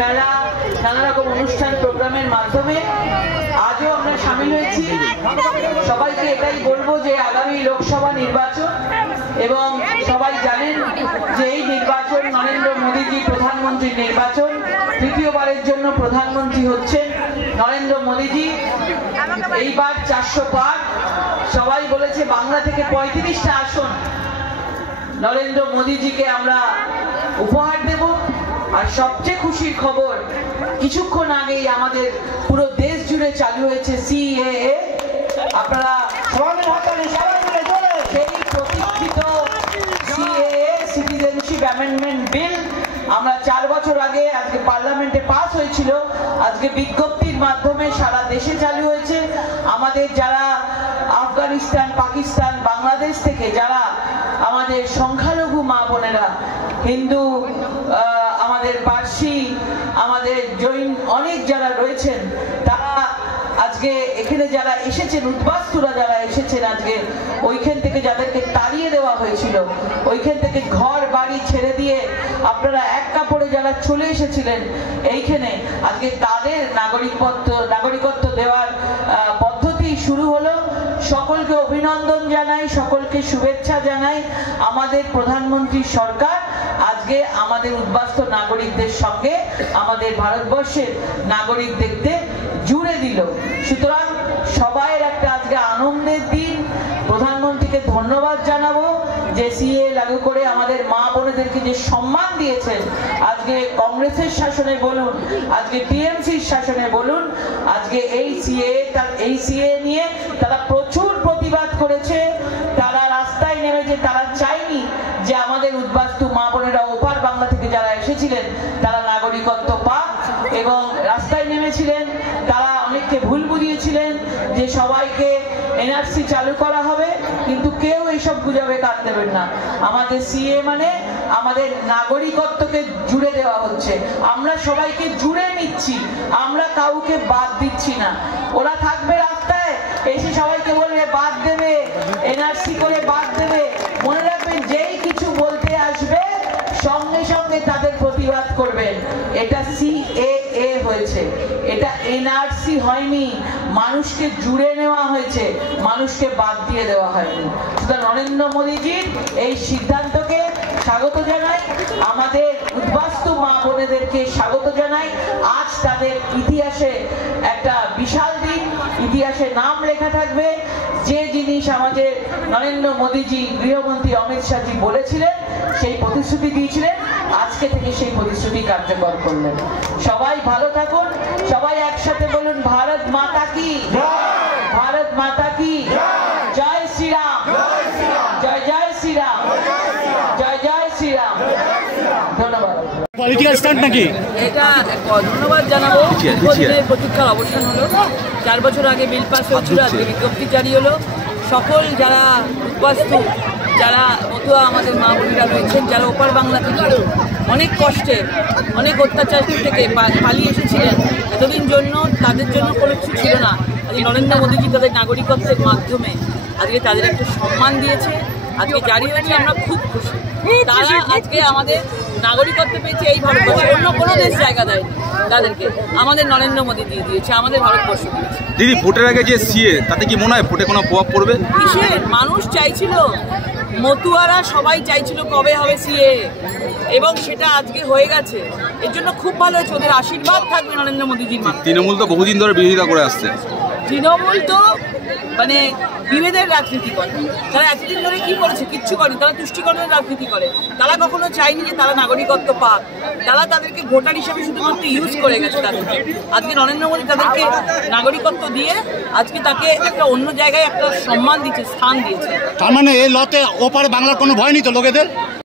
মেলা, নানা রকম অনুষ্ঠান প্রোগ্রামের মাধ্যমে আজও আমরা সামিল হয়েছি। সবাইকে এটাই বলবো যে আগামী লোকসভা নির্বাচন, এবং সবাই জানেন যে এই নির্বাচন নরেন্দ্র মোদীজি প্রধানমন্ত্রীর নির্বাচন। তৃতীয়বারের জন্য প্রধানমন্ত্রী হচ্ছেন নরেন্দ্র মোদীজি। এইবার 400 পার। সবাই বলেছে বাংলা থেকে 35টা আসন নরেন্দ্র মোদীজিকে আমরা উপহার দেব। আর সবচেয়ে খুশির খবর, কিছুক্ষণ আগেই আমাদের পুরো দেশ জুড়ে চালু হয়েছে সিএএ। আপনারা সেই প্রতীক্ষিত সিএএ, সিটিজেনশিপ অ্যামেন্ডমেন্ট বিল, আমরা 4 বছর আগে আজকে পার্লামেন্টে পাস হয়েছিল, আজকে বিজ্ঞপ্তির মাধ্যমে সারা দেশে চালু হয়েছে। আমাদের যারা আফগানিস্তান, পাকিস্তান, বাংলাদেশ থেকে যারা আমাদের সংখ্যালঘু মা বোনেরা, হিন্দু, আমাদের পার্সি, আমাদের জৈন, অনেক যারা রয়েছেন, তারা আজকে এখানে যারা এসেছেন, উদ্বাস্তুরা যারা এসেছেন, আজকে ওইখান থেকে যাদেরকে তাড়িয়ে দেওয়া হয়েছিল, ওইখান থেকে ঘর বাড়ি ছেড়ে দিয়ে আপনারা এক কাপড়ে যারা চলে এসেছিলেন এইখানে, আজকে তাদের নাগরিকত্ব দেওয়ার পদ্ধতি শুরু হলো। সকলকে অভিনন্দন জানাই, সকলকে শুভেচ্ছা জানাই। আমাদের প্রধানমন্ত্রী সরকার আজকে আমাদের উদ্বাস্তু নাগরিকদের সঙ্গে আমাদের ভারতবর্ষের নাগরিকদেরকে জুড়ে দিল। সুতরাং সবাইয়ের একটা আজকে আনন্দের দিন। প্রধানমন্ত্রীকে ধন্যবাদ জানাবো যে সিএ লাগু করে আমাদের মা বোনেদেরকে যে সম্মান দিয়েছেন, আজকে কংগ্রেসের শাসনে বলুন, আজকে টিএমসির শাসনে বলুন, আজকে এই সিএ নিয়ে তারা প্রচুর প্রতিবাদ করেছে, তারা রাস্তায় নেমেছে। তারা চায়নি যে আমাদের উদ্বাস্তু মা বোনেরা ওপার বাংলা থেকে যারা এসেছিলেন তারা নাগরিকত্ব পাক, এবং রাস্তায় নেমেছিলেন। তারা অনেককে ভুল বুঝিয়েছিলেন যে সবাইকে এনআরসি চালু করা হবে, কিন্তু কেউ এইসব গুজবে কান দেবেন না। আমাদের সিএ মানে আমাদের নাগরিকত্বকে জুড়ে দেওয়া হচ্ছে। আমরা সবাইকে জুড়ে নিচ্ছি, আমরা কাউকে বাদ দিচ্ছি না। ওরা থাকবে রাস্তায়, এসে সবাইকে বলবে বাদ দেবে, এনআরসি করে বাদ দেবে। মনে রাখবেন, যেই কিছু বলতে আসবে সঙ্গে সঙ্গে তাদের প্রতিবাদ করবেন। এটা সিএএ হয়েছে, এটা এনআরসি হয়নি। মানুষকে জুড়ে নেওয়া হয়েছে, মানুষকে বাদ দিয়ে দেওয়া হয়নি। সুতরাং নরেন্দ্র মোদীজির এই সিদ্ধান্তকে স্বাগত জানাই, আমাদের উদ্বাস্তু মা বোনেদেরকে স্বাগত জানাই। আজ তাদের ইতিহাসে একটা বিশাল দিন, ইতিহাসে নাম লেখা থাকবে। যে জিনিস আমাদের নরেন্দ্র মোদীজি, গৃহমন্ত্রী অমিত শাহজি বলেছিলেন, সেই প্রতিশ্রুতি দিয়েছিলেন, আজকে থেকে সেই প্রতিশ্রুতি কার্যকর করলেন। সবাই ভালো থাকুন, সবাই একসাথে বলুন ভারত মাতা কি, ভারত মাতা কি, জয় শ্রীরাম, জয় জয় শ্রীরাম, জয় জয় শ্রীরাম। ধন্যবাদ। পলিটিক্যাল স্টান্ট নাকি? এটা ধন্যবাদ জানাবো। দীর্ঘদিনের প্রতীক্ষার অবসান হলো। 4 বছর আগে বিল পাস হয়েছিল, আজকে বিজ্ঞপ্তি জারি হলো। সকল যারা উদ্বাস্তু, যারা মতুয়া আমাদের মা বোনেরা রয়েছেন, যারা ওপার বাংলা থেকে অনেক কষ্টে, অনেক অত্যাচার থেকে পালিয়ে এসেছিলেন এতদিন জন্য, তাদের জন্য কোনো কিছু ছিল না। আজকে নরেন্দ্র মোদীজি তাদের নাগরিকত্বের মাধ্যমে আজকে তাদের একটা সম্মান দিয়েছে, আজকে জারি হয়েছে। আমরা খুব খুশি। তারা আজকে আমাদের নাগরিকত্ব পেয়েছে এই ভারতবর্ষে, অন্য কোনো দেশ জায়গা দেয়নি তাদেরকে, আমাদের নরেন্দ্র মোদী দিয়ে দিয়েছে, আমাদের ভারতবর্ষ দিয়েছে। দিদি, ভোটের আগে যে সিএ, তাতে কি মনে হয় ভোটে কোনো প্রভাব পড়বে? কিসের? মানুষ চাইছিল, মতুয়ারা সবাই চাইছিল কবে হবে সিএ, এবং সেটা আজকে হয়ে গেছে। এর জন্য খুব ভালো হয়েছে, ওদের আশীর্বাদ থাকবে নরেন্দ্র মোদীজির মাধ্যমে। তৃণমূল তো বহুদিন ধরে বিরোধিতা করে আসছে। তৃণমূল তো মানে বিভেদের রাজনীতি করে। তারা এতদিন ধরে কি করেছে? কিচ্ছু করে। তারা তুষ্টিকরণের রাজনীতি করে। তারা কখনো চায়নি যে তারা নাগরিকত্ব পাক। তারা তাদেরকে ভোটার হিসেবে শুধুমাত্র ইউজ করে গেছে তাদেরকে। আজকে নরেন্দ্র মোদী তাদেরকে নাগরিকত্ব দিয়ে আজকে তাকে একটা অন্য জায়গায় একটা সম্মান দিচ্ছে, স্থান দিয়েছে। তার মানে এই লতে ওপারে বাংলার কোনো ভয় নেই তো লোকেদের?